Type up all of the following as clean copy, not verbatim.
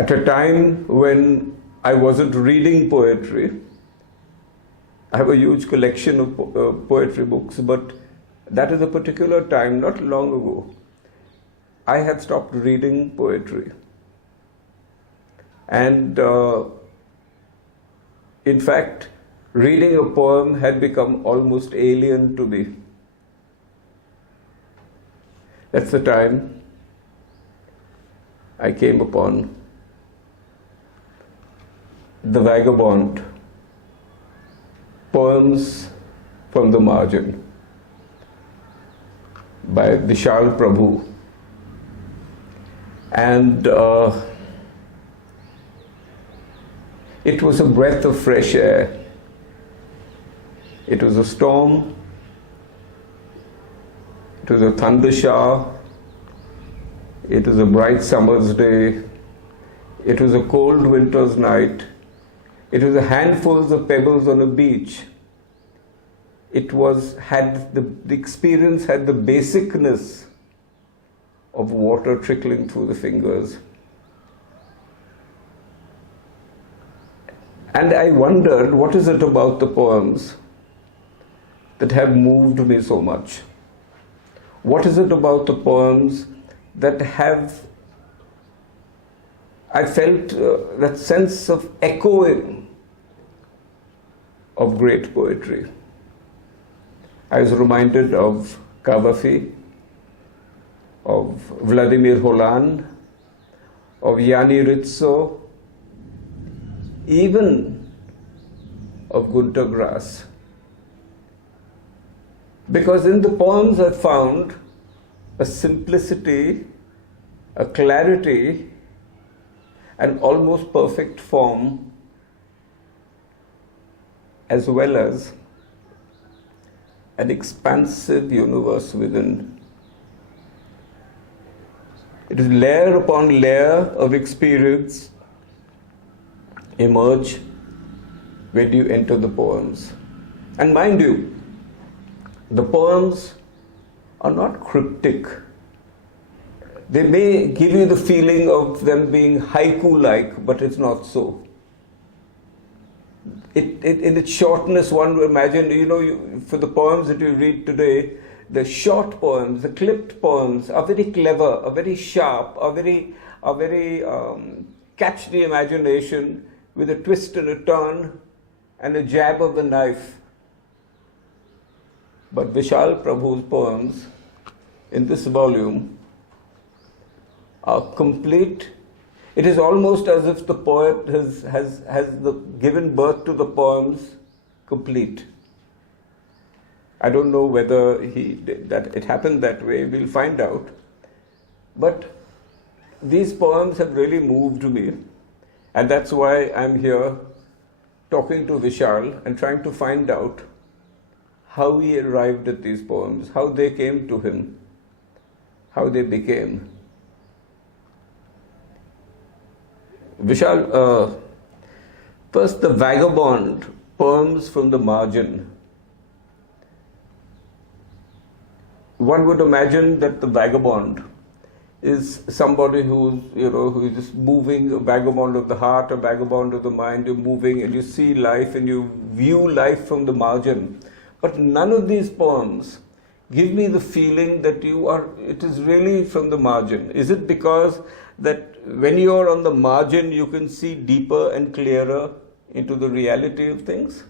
at a time when I wasn't reading poetry. I have a huge collection of poetry books, but that is a particular time, not long ago, I had stopped reading poetry. And in fact, reading a poem had become almost alien to me. That's the time I came upon The Vagabond, Poems from the Margin by Vishal Prabhu. And it was a breath of fresh air. It was a storm. It was a thunder shower. It was a bright summer's day. It was a cold winter's night. It was a handfuls of pebbles on a beach. It was, the experience had the basicness of water trickling through the fingers. And I wondered, what is it about the poems that have moved me so much? What is it about the poems that have, I felt that sense of echoing of great poetry. I was reminded of Kavafi, of Vladimir Holan, of Yanni Rizzo, even of Gunter Grass. Because in the poems I found a simplicity, a clarity, an almost perfect form, as well as an expansive universe within. It is layer upon layer of experience emerge when you enter the poems. And mind you, the poems are not cryptic. They may give you the feeling of them being haiku-like, but it's not so. In its shortness, one would imagine, for the poems that you read today, the short poems, the clipped poems are very clever, are very sharp, are very catch the imagination with a twist and a turn and a jab of the knife. But Vishal Prabhu's poems in this volume are complete. It is almost as if the poet has given birth to the poems complete. I don't know whether that it happened that way, we'll find out. But these poems have really moved me, and that's why I'm here talking to Vishal and trying to find out how he arrived at these poems, how they came to him, how they became. Vishal, first the Vagabond, Poems from the Margin. One would imagine that the vagabond is somebody who is just moving, a vagabond of the heart, a vagabond of the mind. You're moving and you see life and you view life from the margin. But none of these poems give me the feeling that it is really from the margin. Is it because that when you're on the margin, you can see deeper and clearer into the reality of things?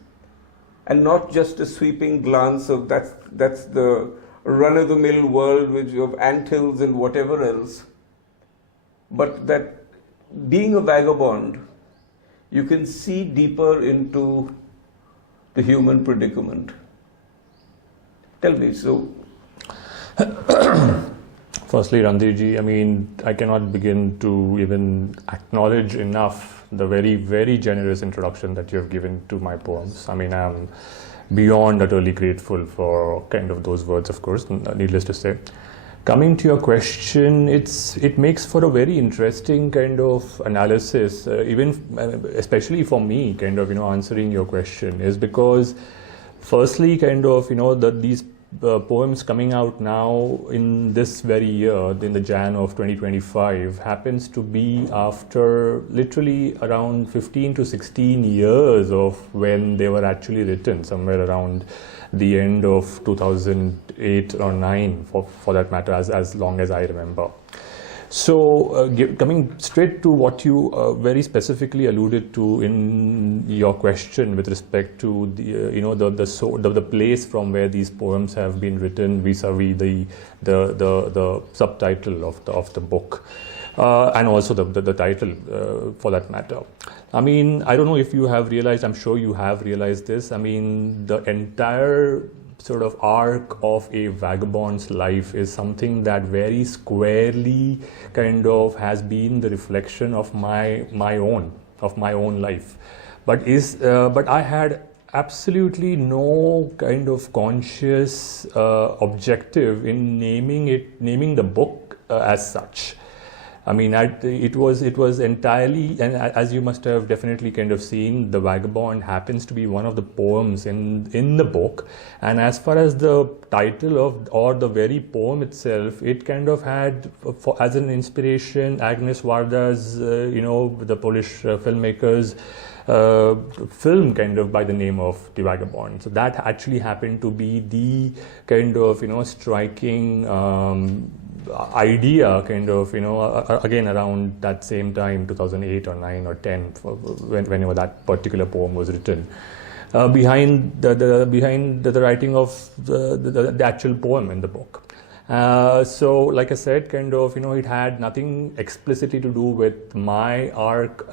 And not just a sweeping glance of that's the run-of-the-mill world of anthills and whatever else. But that being a vagabond, you can see deeper into the human predicament. Tell me, so. Firstly, Randhirji, I cannot begin to even acknowledge enough the very, very generous introduction that you have given to my poems. I'm beyond utterly grateful for kind of those words, of course, needless to say. Coming to your question, it makes for a very interesting kind of analysis, even especially for me, kind of, answering your question, is because firstly, kind of, these poems coming out now in this very year, in the Jan of 2025, happens to be after literally around 15 to 16 years of when they were actually written, somewhere around the end of 2008 or 9, for that matter, as long as I remember. So, coming straight to what you very specifically alluded to in your question with respect to the place from where these poems have been written vis-a-vis the subtitle of the book, and also the title for that matter. I mean, I don't know if you have realized. I'm sure you have realized this. I mean, the entire sort of arc of a vagabond's life is something that very squarely kind of has been the reflection of my own life, but I had absolutely no kind of conscious objective in naming the book as such. I mean, it was entirely, and as you must have definitely kind of seen, The Vagabond happens to be one of the poems in the book. And as far as the title or the very poem itself, it kind of had, as an inspiration, Agnes Varda's, the Polish filmmakers, film kind of by the name of The Vagabond. So that actually happened to be the kind of, striking idea kind of, again around that same time, 2008 or 9 or 10, whenever that particular poem was written, behind the writing of the actual poem in the book. So like I said, kind of, it had nothing explicitly to do with my arc,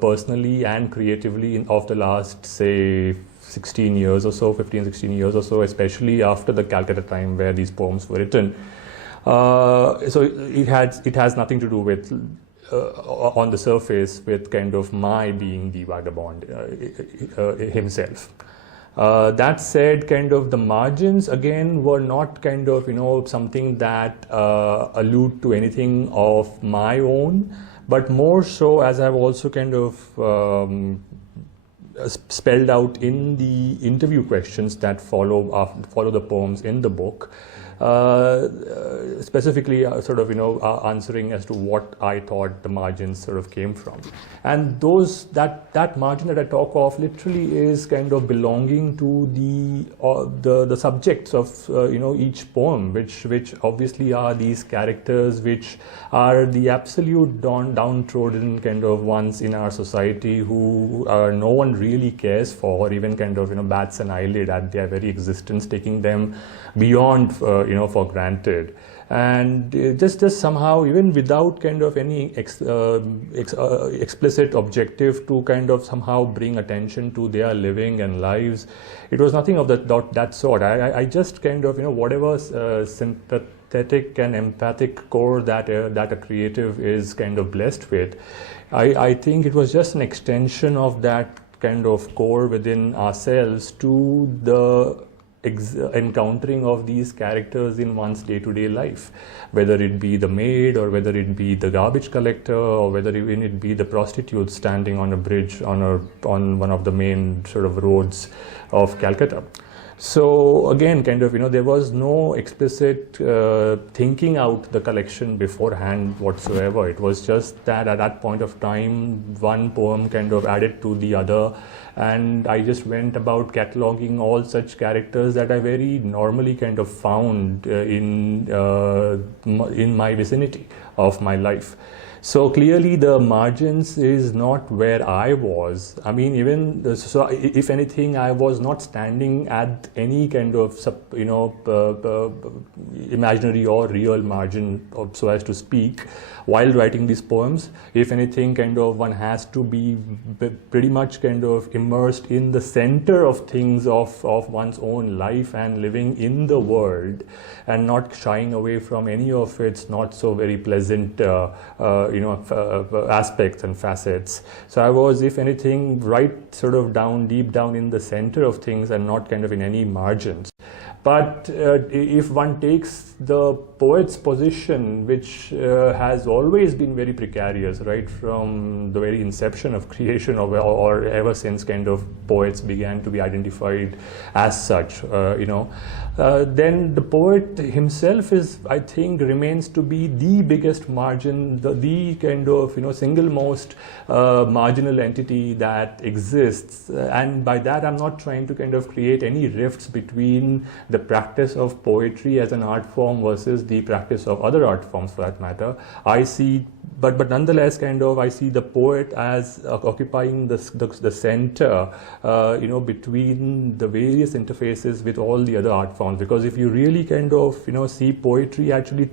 personally and creatively of the last, say, 16 years or so, 15, 16 years or so, especially after the Calcutta time where these poems were written. So it has nothing to do with, on the surface, with kind of my being the vagabond himself. That said, kind of the margins again were not kind of, something that allude to anything of my own, but more so, as I've also kind of spelled out in the interview questions that follow the poems in the book, specifically sort of answering as to what I thought the margins sort of came from, and that margin that I talk of literally is kind of belonging to the subjects of each poem, which obviously are these characters which are the absolute downtrodden kind of ones in our society who no one really cares for, or even kind of bats an eyelid at their very existence, taking them beyond for granted, and just somehow, even without kind of any explicit objective to kind of somehow bring attention to their living and lives, it was nothing of that sort. I just kind of whatever sympathetic and empathic core that a creative is kind of blessed with, I think it was just an extension of that kind of core within ourselves to the encountering of these characters in one's day-to-day life, whether it be the maid, or whether it be the garbage collector, or whether even it be the prostitute standing on a bridge on one of the main sort of roads of Calcutta. So again, kind of, there was no explicit thinking out the collection beforehand whatsoever. It was just that at that point of time, one poem kind of added to the other, and I just went about cataloging all such characters that I very normally kind of found in my vicinity of my life. So clearly the margins is not where I was. I mean, even so, if anything, I was not standing at any kind of imaginary or real margin, so as to speak, while writing these poems. If anything, kind of one has to be pretty much kind of immersed in the center of things of one's own life and living in the world, and not shying away from any of its not so very pleasant aspects and facets. So I was, if anything, right sort of deep down in the center of things, and not kind of in any margins. But if one takes the poet's position, which has always been very precarious, right from the very inception of creation, or ever since kind of poets began to be identified as such, then the poet himself is, I think, remains to be the biggest margin, the kind of single most marginal entity that exists. And by that, I'm not trying to kind of create any rifts between the practice of poetry as an art form versus the practice of other art forms, for that matter. I see, but nonetheless, I see the poet as occupying the center, between the various interfaces with all the other art forms. Because if you really see, poetry actually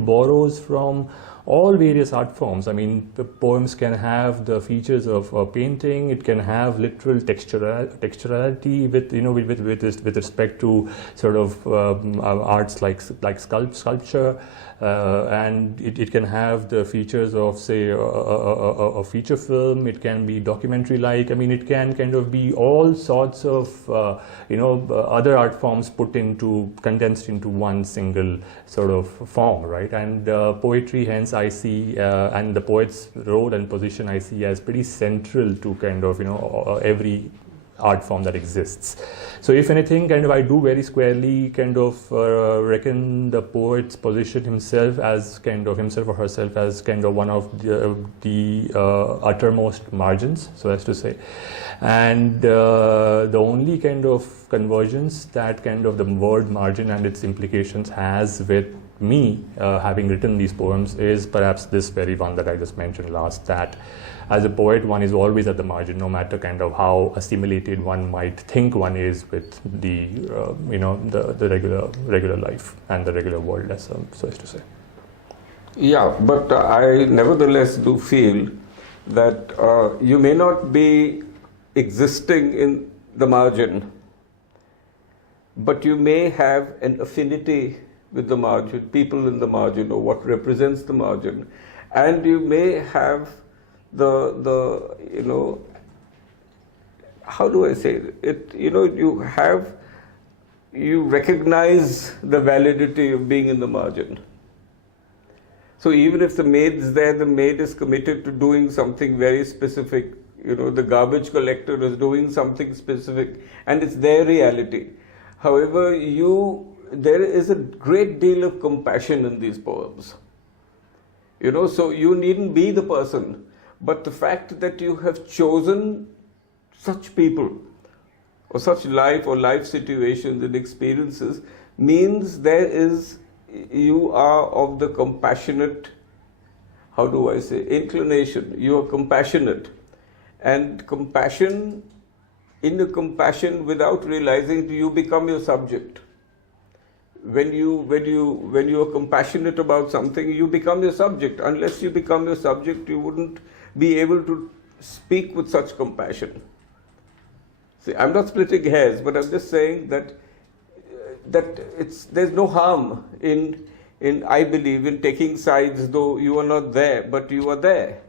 borrows from all various art forms. I mean, the poems can have the features of painting. It can have literal texturality with respect to sort of arts like sculpture, and it can have the features of, say, a feature film. It can be documentary-like. I mean, it can be all sorts of other art forms condensed into one single sort of form, right? And poetry, hence, I see, and the poet's role and position I see as pretty central to every art form that exists. So if anything, I do very squarely reckon the poet's position himself or herself as one of the uttermost margins, so as to say. And the only convergence that the word margin and its implications has with me, having written these poems, is perhaps this very one that I just mentioned last, that as a poet one is always at the margin, no matter how assimilated one might think one is with the the regular life and the regular world, so as to say. Yeah, but I nevertheless do feel that you may not be existing in the margin, but you may have an affinity with the margin, people in the margin, or what represents the margin, and you may have how do I say it? You recognize the validity of being in the margin. So even if the maid is there, the maid is committed to doing something very specific. The garbage collector is doing something specific, and it's their reality. However, there is a great deal of compassion in these poems. So you needn't be the person, but the fact that you have chosen such people, or such life or life situations and experiences, means you are of the compassionate, how do I say, inclination. You are compassionate. And compassion, in the compassion, without realizing it, you become your subject. When you are compassionate about something, you become your subject. Unless you become your subject, you wouldn't be able to speak with such compassion. See, I'm not splitting hairs, but I'm just saying that there's no harm in I believe in taking sides, though you are not there, but you are there.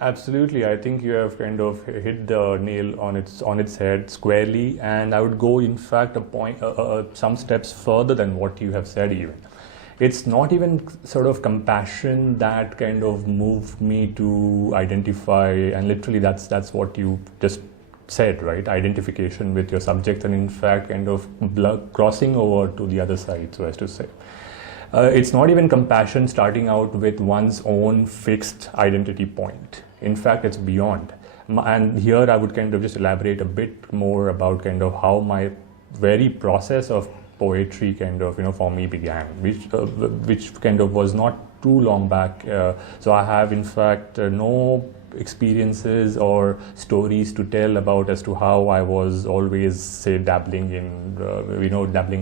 Absolutely, I think you have hit the nail on its head squarely, and I would go, in fact, some steps further than what you have said. Even it's not even sort of compassion that moved me to identify, and literally that's what you just said, right? Identification with your subject, and in fact, crossing over to the other side, so as to say. It's not even compassion starting out with one's own fixed identity point. In fact, it's beyond. And here I would just elaborate a bit more about how my very process of poetry for me began, which was not too long back. So I have in fact no experiences or stories to tell about as to how I was always, say, dabbling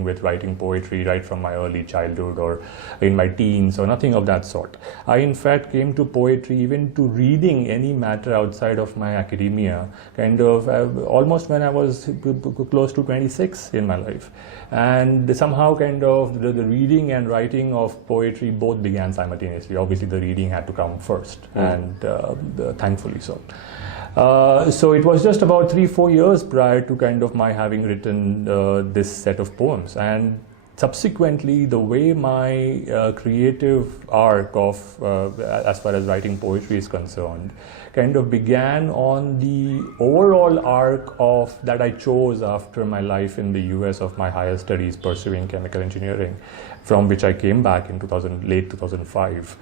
with writing poetry right from my early childhood or in my teens, or nothing of that sort. I in fact came to poetry, even to reading any matter outside of my academia, almost when I was close to 26 in my life. And somehow the reading and writing of poetry both began simultaneously. Obviously the reading had to come first, and thankfully so. So it was just about 3-4 years prior to kind of my having written this set of poems, and subsequently the way my creative arc of as far as writing poetry is concerned kind of began on the overall arc of that I chose after my life in the US of my higher studies pursuing chemical engineering, from which I came back in late 2005.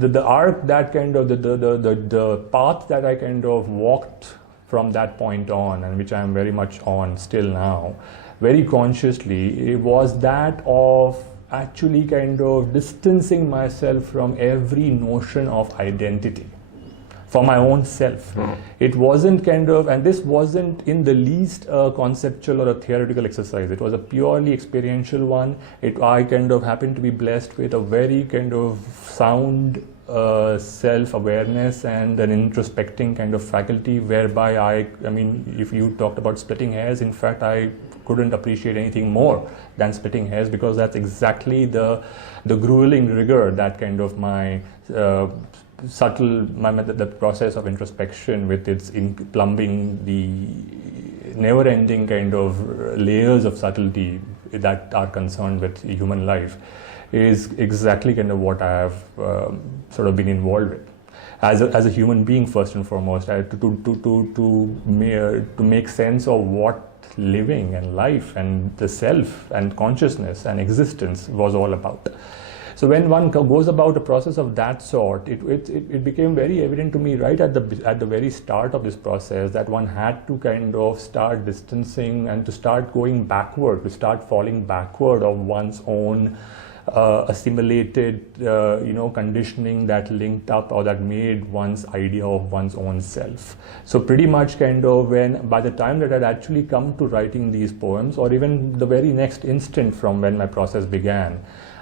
The arc that kind of the path that I kind of walked from that point on, and which I am very much on still now, very consciously, it was that of actually kind of distancing myself from every notion of identity for my own self. It wasn't kind of, and this wasn't in the least a conceptual or a theoretical exercise. It was a purely experiential one. I kind of happened to be blessed with a very kind of sound self-awareness and an introspecting kind of faculty, whereby I mean, if you talked about splitting hairs, in fact, I couldn't appreciate anything more than splitting hairs, because that's exactly the grueling rigor that kind of my the process of introspection with its plumbing the never-ending kind of layers of subtlety that are concerned with human life is exactly kind of what I have sort of been involved with as a human being, first and foremost, to make sense of what living and life and the self and consciousness and existence was all about. So when one goes about a process of that sort, it became very evident to me right at the very start of this process that one had to kind of start distancing and to start going backward, to start falling backward of one's own assimilated, conditioning that linked up or that made one's idea of one's own self. So pretty much kind of by the time that I'd actually come to writing these poems, or even the very next instant from when my process began,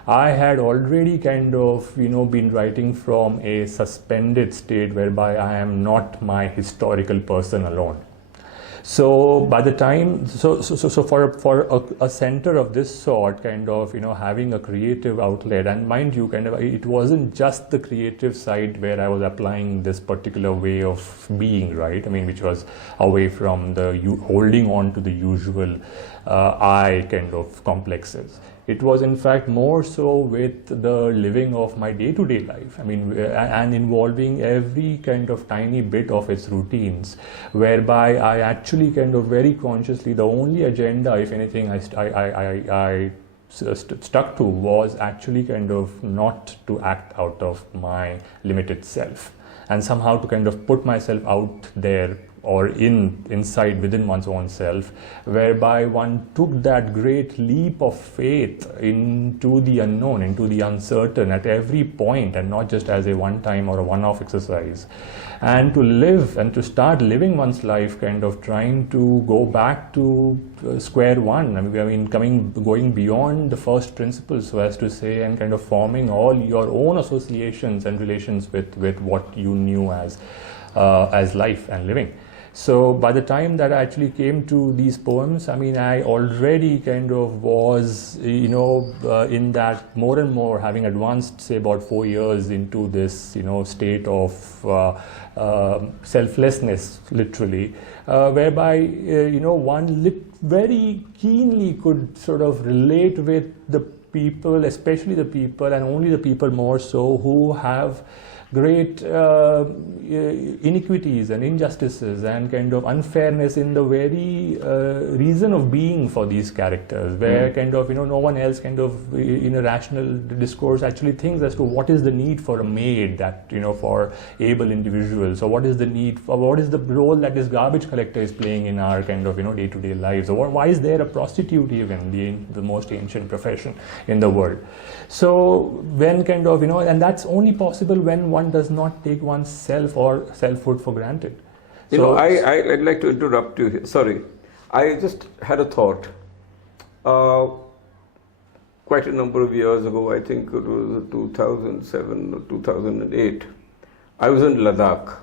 I had already kind of, been writing from a suspended state whereby I am not my historical person alone. So by the time, so for a center of this sort, kind of, having a creative outlet, and mind you, kind of, it wasn't just the creative side where I was applying this particular way of being, right? I mean, which was away from holding on to the usual I kind of complexes. It was in fact more so with the living of my day-to-day life. I mean, and involving every kind of tiny bit of its routines, whereby I actually kind of very consciously, the only agenda, if anything, I stuck to was actually kind of not to act out of my limited self, and somehow to kind of put myself out there or inside within one's own self, whereby one took that great leap of faith into the unknown, into the uncertain at every point, and not just as a one-time or a one-off exercise, and to live and to start living one's life kind of trying to go back to square one. I mean going beyond the first principles, so as to say, and kind of forming all your own associations and relations with what you knew as life and living. So by the time that I actually came to these poems, I mean, I already kind of was, in that more and more, having advanced, say, about 4 years into this, state of selflessness, literally, whereby, one very keenly could sort of relate with the people, especially the people, and only the people more so, who have great iniquities and injustices and kind of unfairness in the very reason of being for these characters, where kind of, no one else kind of in a rational discourse actually thinks as to what is the need for a maid that, for able individuals, or what is the need for, what is the role that this garbage collector is playing in our kind of, day-to-day lives, or why is there a prostitute even, the most ancient profession in the world. So when kind of, and that's only possible when one does not take one's self or selfhood for granted. I'd like to interrupt you here. Sorry. I just had a thought. Quite a number of years ago, I think it was 2007 or 2008, I was in Ladakh,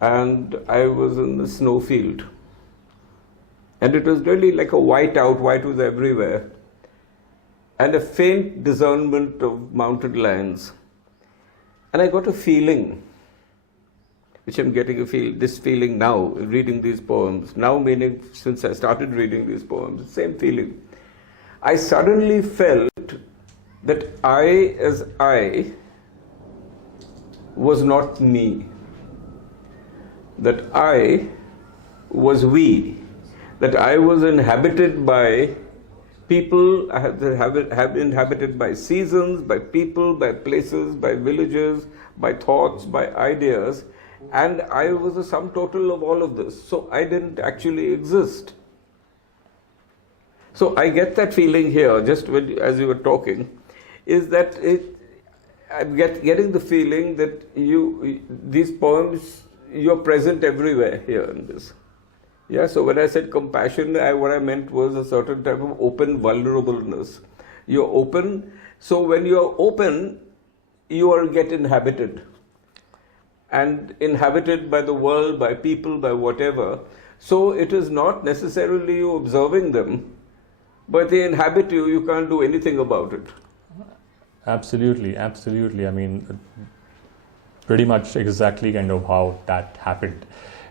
and I was in the snowfield. And it was really like a white was everywhere, and a faint discernment of mountain lions. And I got a feeling which I'm getting this feeling now, reading these poems. Now meaning since I started reading these poems, same feeling. I suddenly felt that I as I was not me. That I was we. That I was inhabited by people, I have inhabited by seasons, by people, by places, by villages, by thoughts, by ideas, and I was the sum total of all of this. So I didn't actually exist. So I get that feeling here, just as you were talking, is that I'm getting the feeling that these poems, you're present everywhere here in this. Yeah, so when I said compassion, what I meant was a certain type of open vulnerableness. You're open, so when you're open, get inhabited. And inhabited by the world, by people, by whatever. So it is not necessarily you observing them, but they inhabit you, you can't do anything about it. Absolutely, absolutely. I mean, pretty much exactly kind of how that happened.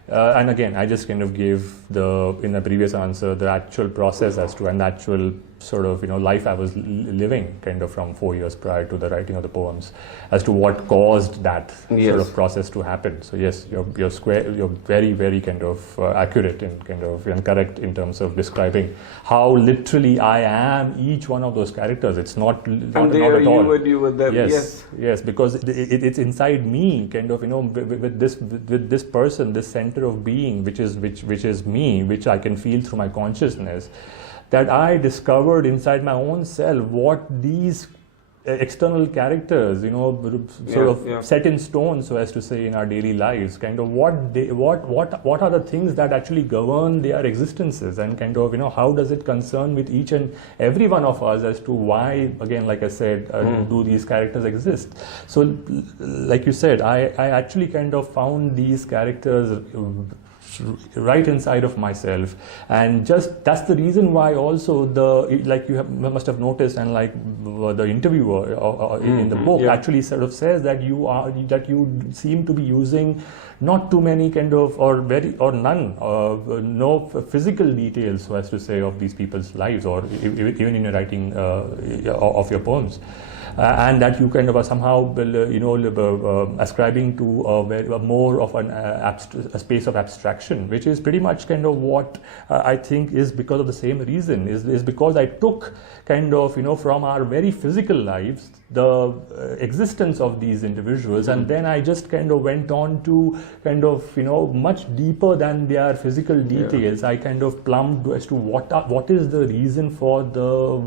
And again, I just kind of gave in the previous answer, the actual process as to an actual sort of, life I was living kind of from 4 years prior to the writing of the poems, as to what caused that sort of process to happen. So yes, you're very, very kind of accurate and correct in terms of describing how literally I am each one of those characters. It's not at all. You were them. Yes, because it's inside me, kind of, with this person, this center of being, which is me, which I can feel through my consciousness, that I discovered inside my own self what these external characters, set in stone, so as to say, in our daily lives, kind of what are the things that actually govern their existences, and kind of, how does it concern with each and every one of us as to why, again, like I said, do these characters exist? So, like you said, I actually kind of found these characters right inside of myself, and just that's the reason why also must have noticed, and like the interviewer in the book actually sort of says that you seem to be using not too many kind of none no physical details, so as to say, of these people's lives, or even in your writing of your poems. And that you kind of are somehow, ascribing to more of a space of abstraction, which is pretty much kind of what I think is because of the same reason, is because I took kind of, from our very physical lives, the existence of these individuals, and then I just kind of went on to kind of, much deeper than their physical details. I kind of plumbed as to what is the reason for the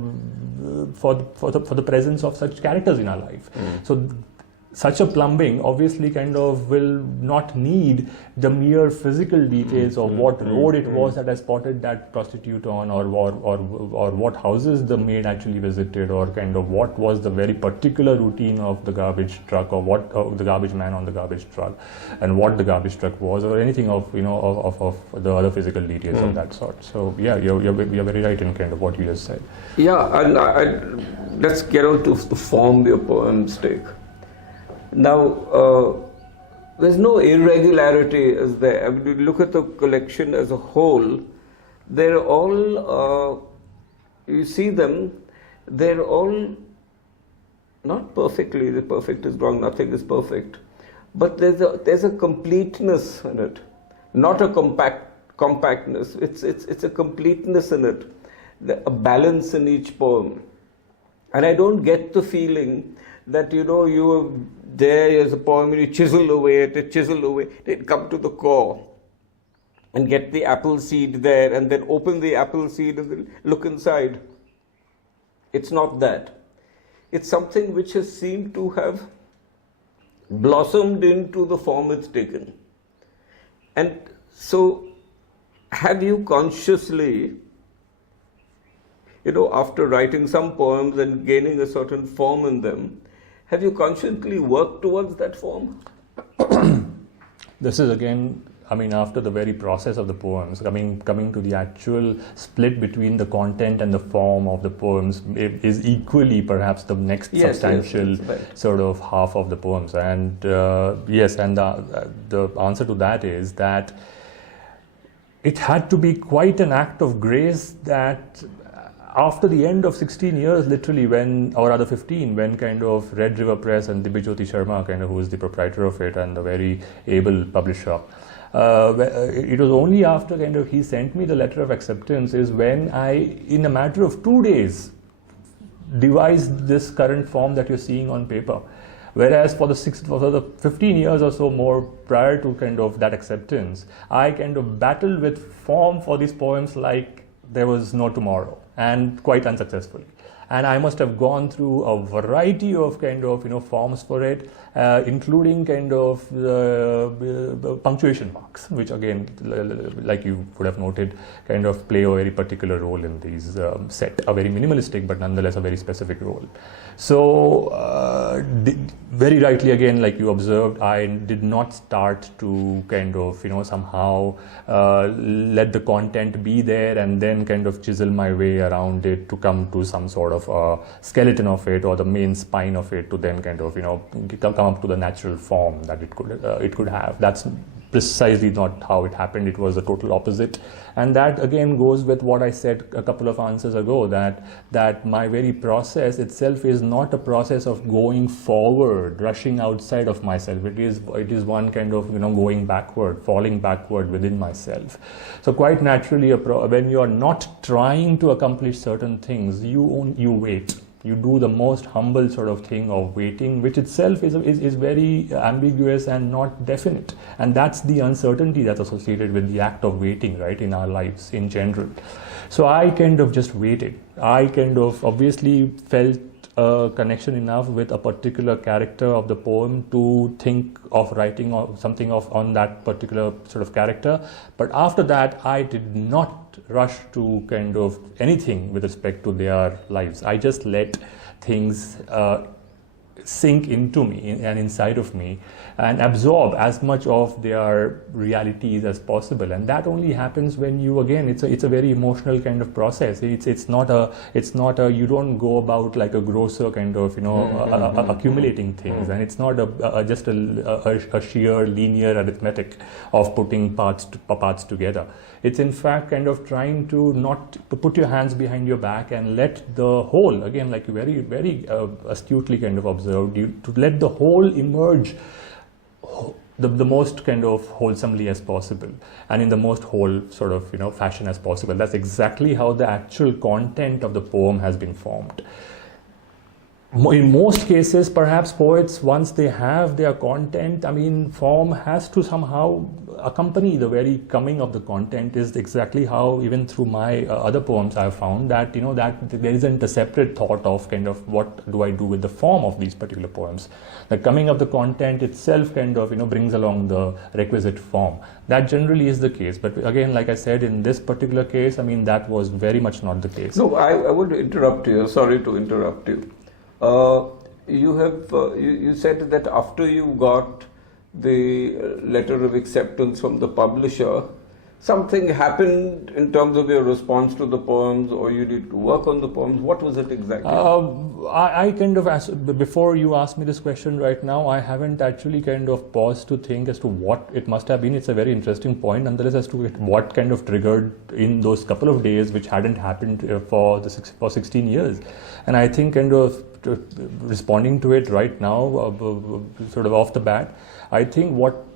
presence of such characters in our life. So such a plumbing obviously kind of will not need the mere physical details of what road it was that I spotted that prostitute on, or what houses the maid actually visited, or kind of what was the very particular routine of the garbage truck, or what the garbage man on the garbage truck, and what the garbage truck was, or anything of of the other physical details of that sort. So yeah, you're very right in kind of what you just said. Yeah, and let's get on to the form your poems take. Now, there's no irregularity as there. I mean, you look at the collection as a whole, they're all, you see them, they're all not perfectly, the perfect is wrong, nothing is perfect, but there's a completeness in it, not a compactness, it's a completeness in it, a balance in each poem. And I don't get the feeling that, there's a poem and you chisel away, it come to the core and get the apple seed there, and then open the apple seed and then look inside. It's not that. It's something which has seemed to have blossomed into the form it's taken. And so, have you consciously, after writing some poems and gaining a certain form in them, have you consciously worked towards that form? This is again, I mean, after the very process of the poems, coming to the actual split between the content and the form of the poems is equally perhaps the next substantial sort of half of the poems. And yes, and the answer to that is that it had to be quite an act of grace that after the end of 16 years, literally, when, or rather 15, when kind of Red River Press and Dibijyoti Sharma, kind of who is the proprietor of it and the very able publisher, it was only after kind of he sent me the letter of acceptance is when I, in a matter of 2 days, devised this current form that you're seeing on paper. Whereas for the 15 years or so more prior to kind of that acceptance, I kind of battled with form for these poems like there was no tomorrow, and quite unsuccessfully. And I must have gone through a variety of kind of forms for it, including kind of punctuation marks, which again, like you would have noted, kind of play a very particular role in these set, a very minimalistic but nonetheless a very specific role. So very rightly again, like you observed, I did not start to kind of somehow let the content be there and then kind of chisel my way around it to come to some sort of skeleton of it or the main spine of it to then kind of come up to the natural form that it could have. That's precisely not how it happened. It was the total opposite, and that again goes with what I said a couple of answers ago, that my very process itself is not a process of going forward, rushing outside of myself. It is one kind of going backward, falling backward within myself. So quite naturally, when you are not trying to accomplish certain things, you wait. You do the most humble sort of thing of waiting, which itself is very ambiguous and not definite. And that's the uncertainty that's associated with the act of waiting, right, in our lives in general. So I kind of just waited. I kind of obviously felt a connection enough with a particular character of the poem to think of writing or something on that particular sort of character. But after that, I did not rush to kind of anything with respect to their lives. I just let things sink into me and inside of me and absorb as much of their realities as possible. And that only happens when you, again, it's a very emotional kind of process. It's not a you don't go about like a grocer kind of accumulating things, and it's not just a sheer linear arithmetic of putting parts together. It's in fact kind of trying to not put your hands behind your back and let the whole, again, like you very, very astutely kind of observed, to let the whole emerge the most kind of wholesomely as possible and in the most whole sort of fashion as possible. That's exactly how the actual content of the poem has been formed. In most cases, perhaps poets, once they have their content, form has to somehow accompany the very coming of the content. Is exactly how, even through my other poems, I have found that that there isn't a separate thought of kind of what do I do with the form of these particular poems. The coming of the content itself kind of brings along the requisite form. That generally is the case. But again, like I said, in this particular case, that was very much not the case. No, I would interrupt you. Sorry to interrupt you. You said that after you got the letter of acceptance from the publisher, something happened in terms of your response to the poems, or you did work on the poems. What was it exactly? I kind of, before you ask me this question right now, I haven't actually kind of paused to think as to what it must have been. It's a very interesting point, nonetheless, as to what kind of triggered in those couple of days, which hadn't happened for 16 years. And I think kind of responding to it right now, sort of off the bat, I think what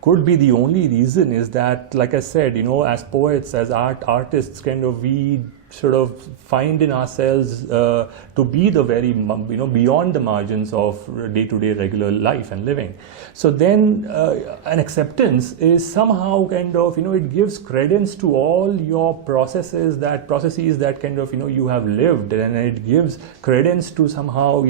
could be the only reason is that, like I said, as poets, as artists, kind of we sort of find in ourselves to be the very, beyond the margins of day-to-day regular life and living. So then an acceptance is somehow kind of, it gives credence to all your processes that kind of, you have lived, and it gives credence to somehow,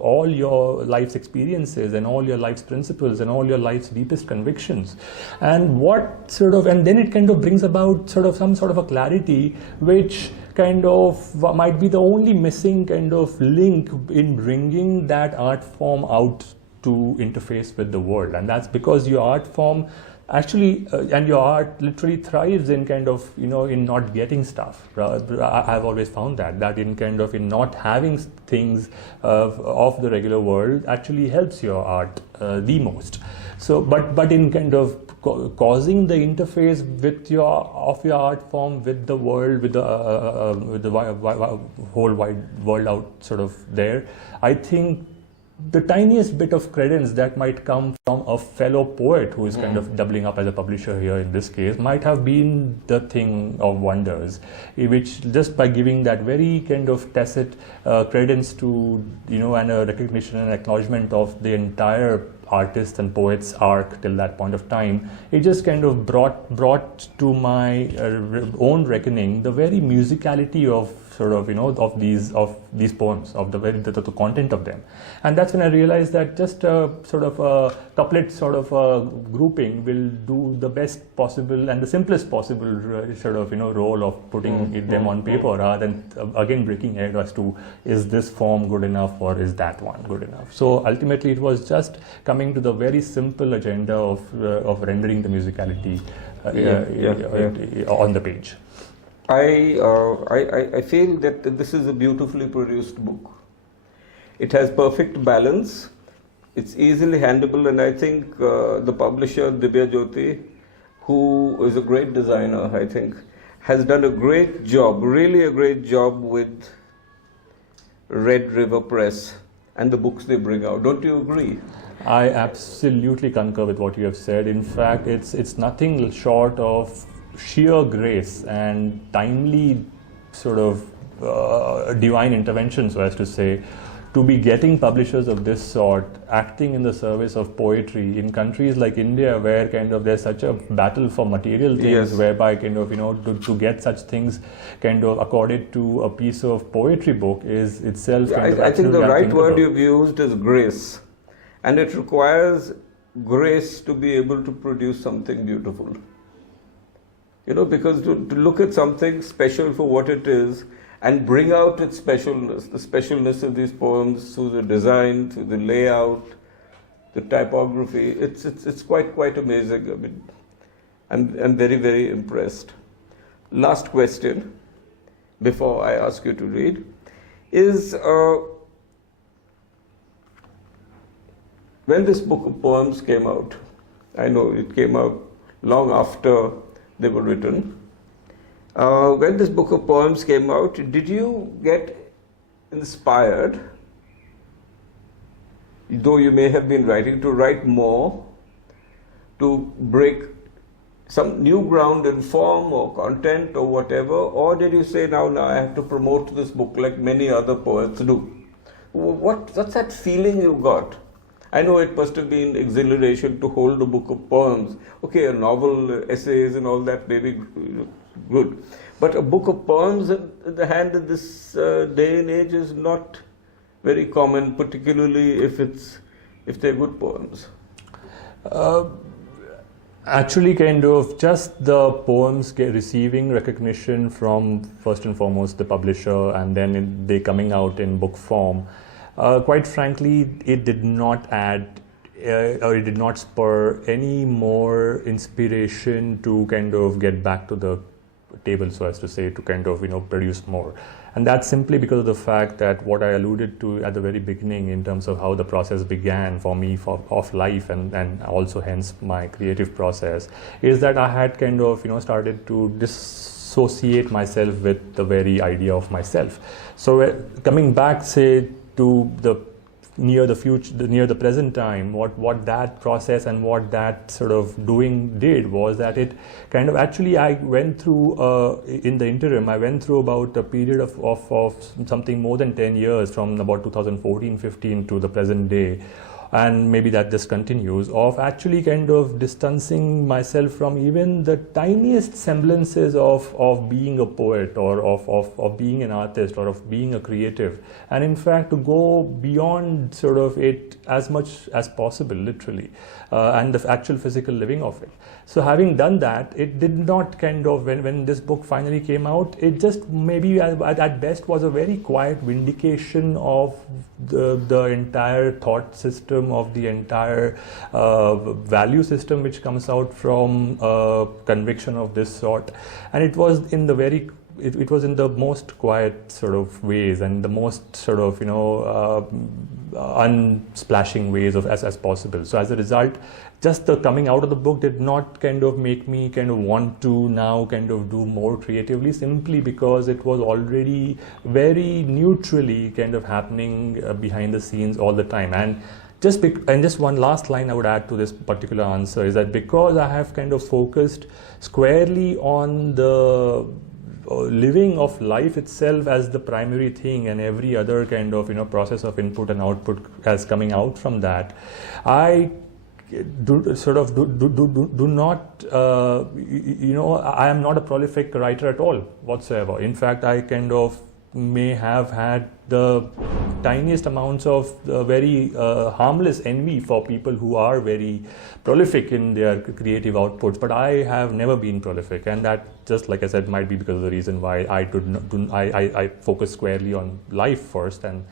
all your life's experiences and all your life's principles and all your life's deepest convictions. And then it kind of brings about some sort of a clarity which kind of might be the only missing kind of link in bringing that art form out to interface with the world. And that's because your art form Actually, and your art literally thrives in kind of, in not getting stuff. I've always found that in not having things of the regular world actually helps your art the most. So, but in kind of causing the interface with your art form with the world, with the whole wide world out sort of there, I think the tiniest bit of credence that might come from a fellow poet who is kind of doubling up as a publisher here in this case might have been the thing of wonders, which just by giving that very kind of tacit credence to, and a recognition and acknowledgement of the entire artist and poet's arc till that point of time, it just kind of brought to my own reckoning the very musicality of sort of, of these poems, of the content of them. And that's when I realized that just sort of a couplet sort of grouping will do the best possible and the simplest possible sort of, role of putting them on paper, rather than again breaking head as to is this form good enough or is that one good enough. So ultimately it was just coming to the very simple agenda of rendering the musicality on the page. I feel that this is a beautifully produced book. It has perfect balance. It's easily handleable, and I think the publisher Divya Jyoti, who is a great designer, I think, has done a great job, really a great job with Red River Press and the books they bring out. Don't you agree? I absolutely concur with what you have said. In fact, it's nothing short of sheer grace and timely sort of divine intervention, so as to say, to be getting publishers of this sort acting in the service of poetry in countries like India, where kind of there's such a battle for material things, whereby kind of, to get such things kind of accorded to a piece of poetry book is itself kind of I think the right word you've used is grace, and it requires grace to be able to produce something beautiful. Because to look at something special for what it is and bring out its specialness, the specialness of these poems through the design, through the layout, the typography, it's quite amazing. I mean, I'm very, very impressed. Last question, before I ask you to read, is when this book of poems came out, I know it came out long after they were written. When this book of poems came out, did you get inspired, though you may have been writing, to write more, to break some new ground in form or content or whatever? Or did you say, now I have to promote this book like many other poets do? What's that feeling you got? I know it must have been exhilaration to hold a book of poems. Okay, a novel, essays and all that may be good. But a book of poems in the hand in this day and age is not very common, particularly if they're good poems. Actually, kind of just the poems receiving recognition from, first and foremost, the publisher, and then they coming out in book form. Quite frankly, it did not add or it did not spur any more inspiration to kind of get back to the table, so as to say, to kind of produce more. And that's simply because of the fact that what I alluded to at the very beginning in terms of how the process began for me of life and also hence my creative process is that I had kind of started to dissociate myself with the very idea of myself. So coming back, say, to the near the present time, what that process and what that sort of doing did was that it kind of actually I went through in the interim I went through about a period of something more than 10 years from about 2014-15 to the present day, and maybe that just continues, of actually kind of distancing myself from even the tiniest semblances of being a poet or of being an artist or of being a creative, and in fact to go beyond sort of it as much as possible, literally, and the actual physical living of it. So having done that, it did not kind of, when this book finally came out, it just maybe at best was a very quiet vindication of the entire thought system system, of the entire value system which comes out from conviction of this sort. And it was in the very it was in the most quiet sort of ways and the most sort of unsplashing ways of as possible. So as a result, just the coming out of the book did not kind of make me kind of want to now kind of do more creatively, simply because it was already very neutrally kind of happening behind the scenes all the time. And just one last line I would add to this particular answer is that because I have kind of focused squarely on the living of life itself as the primary thing, and every other kind of process of input and output as coming out from that, I do not I am not a prolific writer at all whatsoever. In fact, I kind of may have had the tiniest amounts of very harmless envy for people who are very prolific in their creative outputs, but I have never been prolific, and that, just like I said, might be because of the reason why I focus squarely on life first and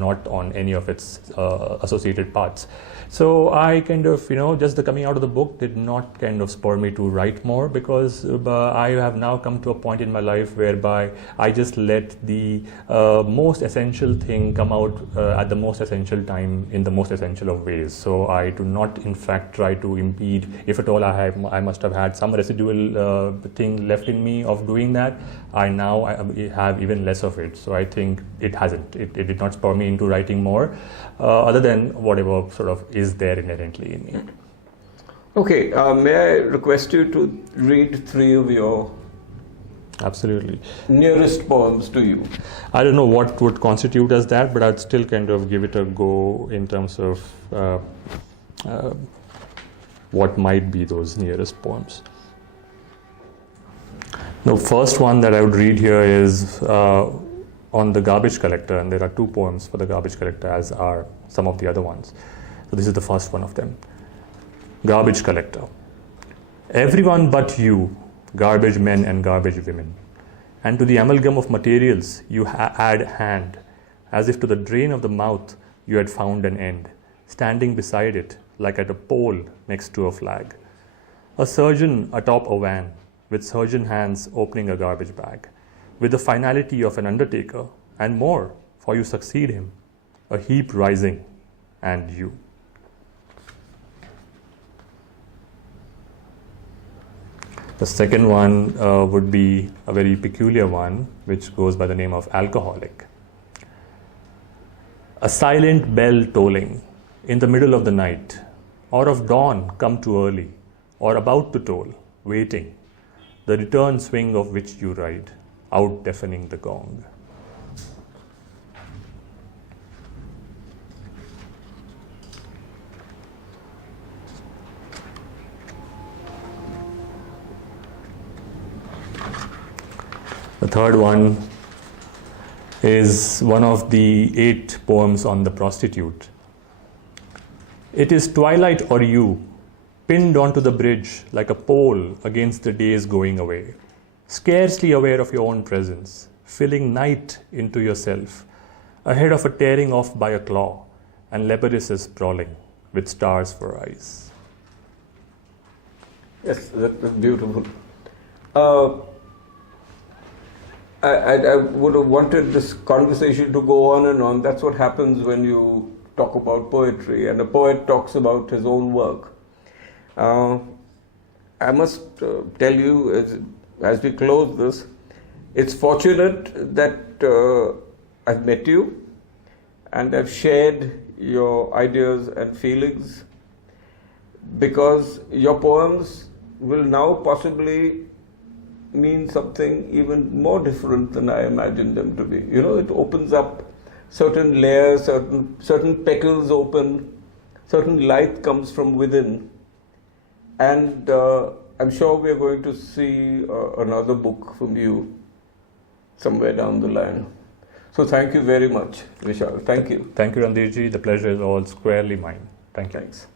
not on any of its associated parts. So I kind of, just the coming out of the book did not kind of spur me to write more, because I have now come to a point in my life whereby I just let the most essential thing come out at the most essential time in the most essential of ways. So I do not in fact try to impede. If at all I must have had some residual thing left in me of doing that, I have even less of it. So I think it hasn't. It did not spur me into writing more, other than whatever sort of is there inherently in me. Okay, may I request you to read 3 of your Absolutely nearest poems to you? I don't know what would constitute as that, but I'd still kind of give it a go in terms of what might be those nearest poems. The first one that I would read here is on the garbage collector, and there are 2 poems for the garbage collector, as are some of the other ones. So this is the first one of them. Garbage collector. Everyone but you, garbage men and garbage women, and to the amalgam of materials you add hand, as if to the drain of the mouth you had found an end, standing beside it like at a pole next to a flag. A surgeon atop a van, with surgeon hands opening a garbage bag, with the finality of an undertaker, and more, for you succeed him, a heap rising, and you. The second one would be a very peculiar one, which goes by the name of alcoholic. A silent bell tolling in the middle of the night, or of dawn come too early, or about to toll, waiting, the return swing of which you ride, out deafening the gong. The third one is one of the 8 poems on the prostitute. It is twilight or you, pinned onto the bridge like a pole against the day's going away, scarcely aware of your own presence, filling night into yourself, ahead of a tearing off by a claw, and leprosy sprawling with stars for eyes. Yes, that's beautiful. I would have wanted this conversation to go on and on. That's what happens when you talk about poetry, and a poet talks about his own work. I must tell you, as we close this, it's fortunate that I've met you and I've shared your ideas and feelings, because your poems will now possibly mean something even more different than I imagined them to be. It opens up certain layers, certain petals open, certain light comes from within, and I'm sure we are going to see another book from you somewhere down the line. So thank you very much, Vishal. Thank you. Thank you, Randhir ji. The pleasure is all squarely mine. Thank you. Thanks.